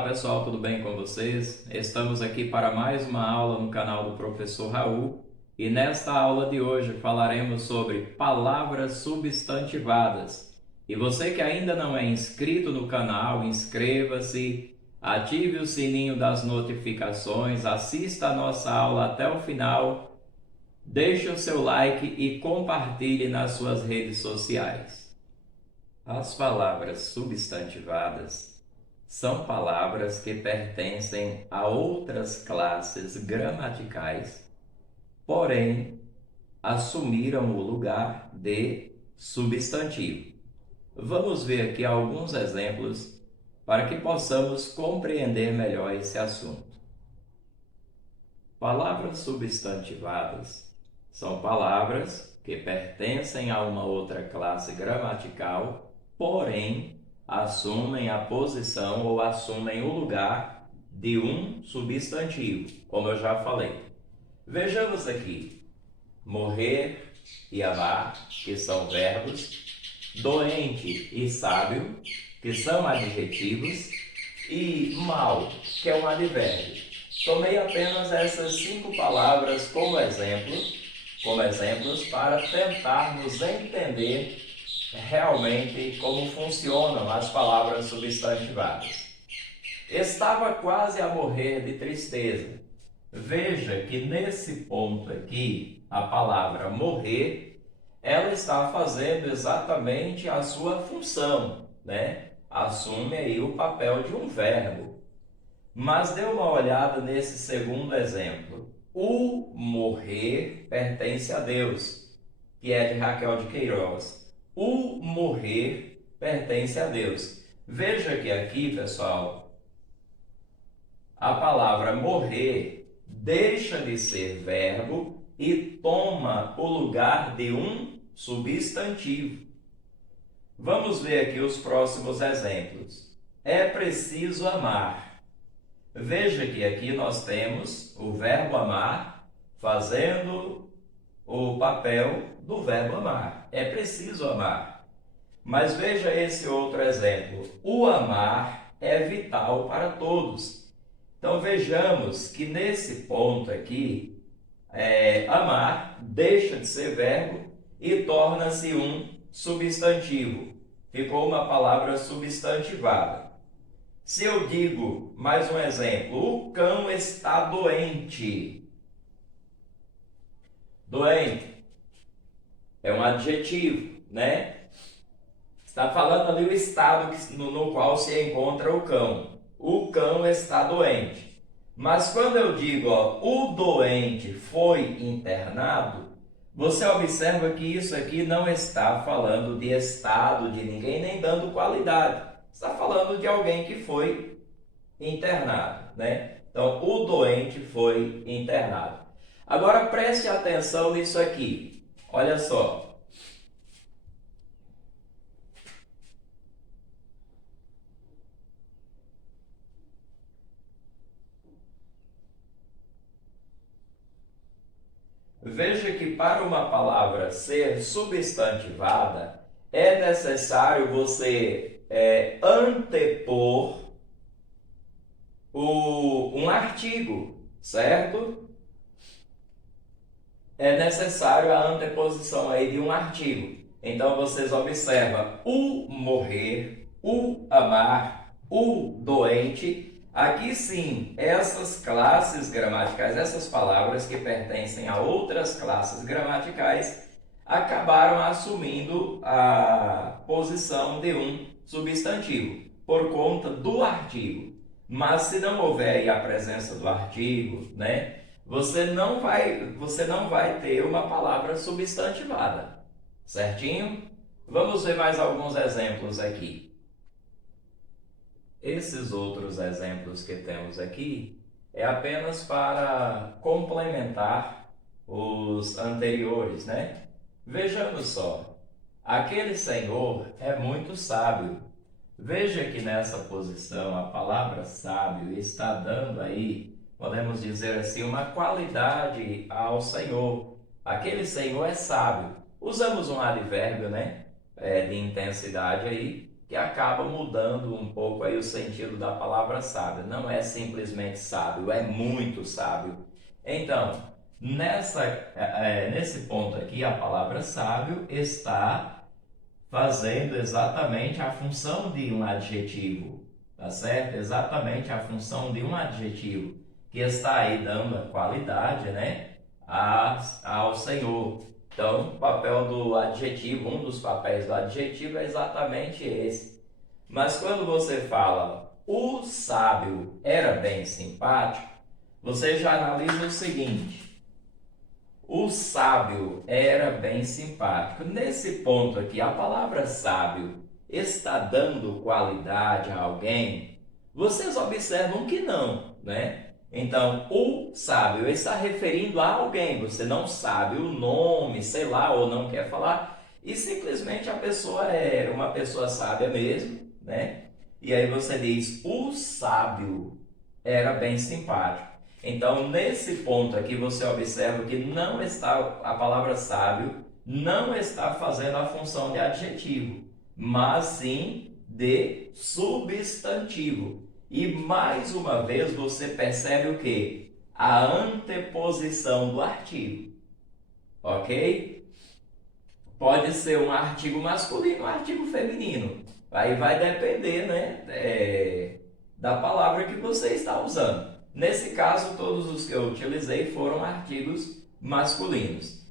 Olá pessoal, tudo bem com vocês? Estamos aqui para mais uma aula no canal do Professor Raul e nesta aula de hoje falaremos sobre palavras substantivadas. E você que ainda não é inscrito no canal, inscreva-se, ative o sininho das notificações, assista a nossa aula até o final, deixe o seu like e compartilhe nas suas redes sociais. As palavras substantivadas são palavras que pertencem a outras classes gramaticais, porém assumiram o lugar de substantivo. Vamos ver aqui alguns exemplos para que possamos compreender melhor esse assunto. Palavras substantivadas são palavras que pertencem a uma outra classe gramatical, porém assumem a posição ou assumem o lugar de um substantivo, como eu já falei. Vejamos aqui: morrer e amar, que são verbos; doente e sábio, que são adjetivos; e mal, que é um advérbio. Tomei apenas essas 5 palavras como exemplos para tentarmos entender realmente como funcionam as palavras substantivadas. Estava quase a morrer de tristeza. Veja que nesse ponto aqui, a palavra morrer, ela está fazendo exatamente a sua função, né? Assume aí o papel de um verbo. Mas dê uma olhada nesse segundo exemplo. O morrer pertence a Deus, que é de Raquel de Queiroz. O morrer pertence a Deus. Veja que aqui, pessoal, a palavra morrer deixa de ser verbo e toma o lugar de um substantivo. Vamos ver aqui os próximos exemplos. É preciso amar. Veja que aqui nós temos o verbo amar fazendo o papel do verbo amar. É preciso amar. Mas veja esse outro exemplo. O amar é vital para todos. Então vejamos que nesse ponto aqui, amar deixa de ser verbo e torna-se um substantivo. Ficou uma palavra substantivada. Se eu digo, mais um exemplo, o cão está doente. Doente é um adjetivo, né? Está falando ali o estado no qual se encontra o cão. O cão está doente. Mas quando eu digo, o doente foi internado, você observa que isso aqui não está falando de estado de ninguém, nem dando qualidade. Está falando de alguém que foi internado, né? Então, o doente foi internado. Agora, preste atenção nisso aqui. Olha só. Veja que para uma palavra ser substantivada, é necessário você antepor um artigo, certo? É necessário a anteposição aí de um artigo. Então, vocês observam o morrer, o amar, o doente. Aqui sim, essas classes gramaticais, essas palavras que pertencem a outras classes gramaticais, acabaram assumindo a posição de um substantivo, por conta do artigo. Mas se não houver aí a presença do artigo, né, você não vai ter uma palavra substantivada, certinho? Vamos ver mais alguns exemplos aqui. Esses outros exemplos que temos aqui é apenas para complementar os anteriores, né? Vejamos só. Aquele senhor é muito sábio. Veja que nessa posição a palavra sábio está dando aí, podemos dizer assim, uma qualidade ao senhor. Aquele senhor é sábio. Usamos um advérbio, né? De intensidade aí, que acaba mudando um pouco aí o sentido da palavra sábio. Não é simplesmente sábio, é muito sábio. Então, nesse ponto aqui, a palavra sábio está fazendo exatamente a função de um adjetivo, tá certo? Exatamente a função de um adjetivo, que está aí dando a qualidade, né, ao Senhor. Então, o papel do adjetivo, um dos papéis do adjetivo é exatamente esse. Mas quando você fala o sábio era bem simpático, você já analisa o seguinte: o sábio era bem simpático. Nesse ponto aqui, a palavra sábio está dando qualidade a alguém? Vocês observam que não, né? Então, o sábio está referindo a alguém. Você não sabe o nome, sei lá, ou não quer falar, e simplesmente a pessoa era uma pessoa sábia mesmo, né? E aí você diz: o sábio era bem simpático. Então, nesse ponto aqui, você observa que não está, a palavra sábio não está fazendo a função de adjetivo, mas sim de substantivo. E mais uma vez você percebe o que? A anteposição do artigo, ok? Pode ser um artigo masculino, um artigo feminino. Aí vai depender, né, da palavra que você está usando. Nesse caso, todos os que eu utilizei foram artigos masculinos.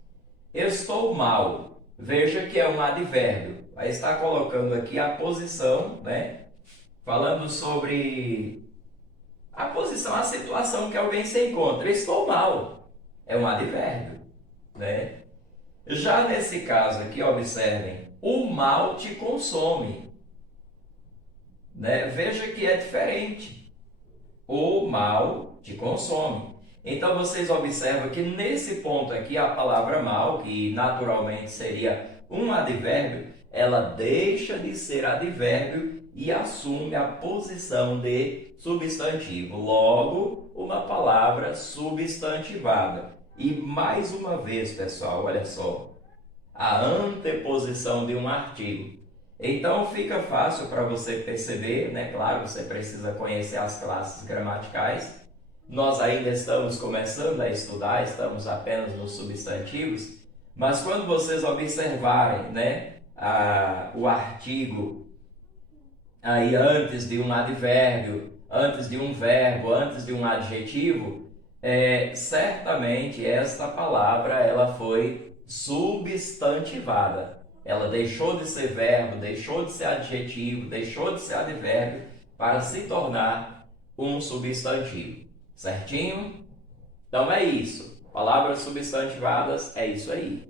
Estou mal. Veja que é um advérbio. Aí está colocando aqui a posição, né, falando sobre a posição, a situação que alguém se encontra. Estou mal. É um advérbio, né? Já nesse caso aqui, observem, o mal te consome, né? Veja que é diferente. O mal te consome. Então vocês observam que nesse ponto aqui a palavra mal, que naturalmente seria um advérbio, ela deixa de ser advérbio e assume a posição de substantivo. Logo, uma palavra substantivada. E mais uma vez, pessoal, olha só, a anteposição de um artigo. Então fica fácil para você perceber, né? Claro, você precisa conhecer as classes gramaticais. Nós ainda estamos começando a estudar, estamos apenas nos substantivos, mas quando vocês observarem, né, o artigo aí antes de um advérbio, antes de um verbo, antes de um adjetivo, certamente esta palavra ela foi substantivada. Ela deixou de ser verbo, deixou de ser adjetivo, deixou de ser advérbio para se tornar um substantivo. Certinho? Então é isso. Palavras substantivadas é isso aí.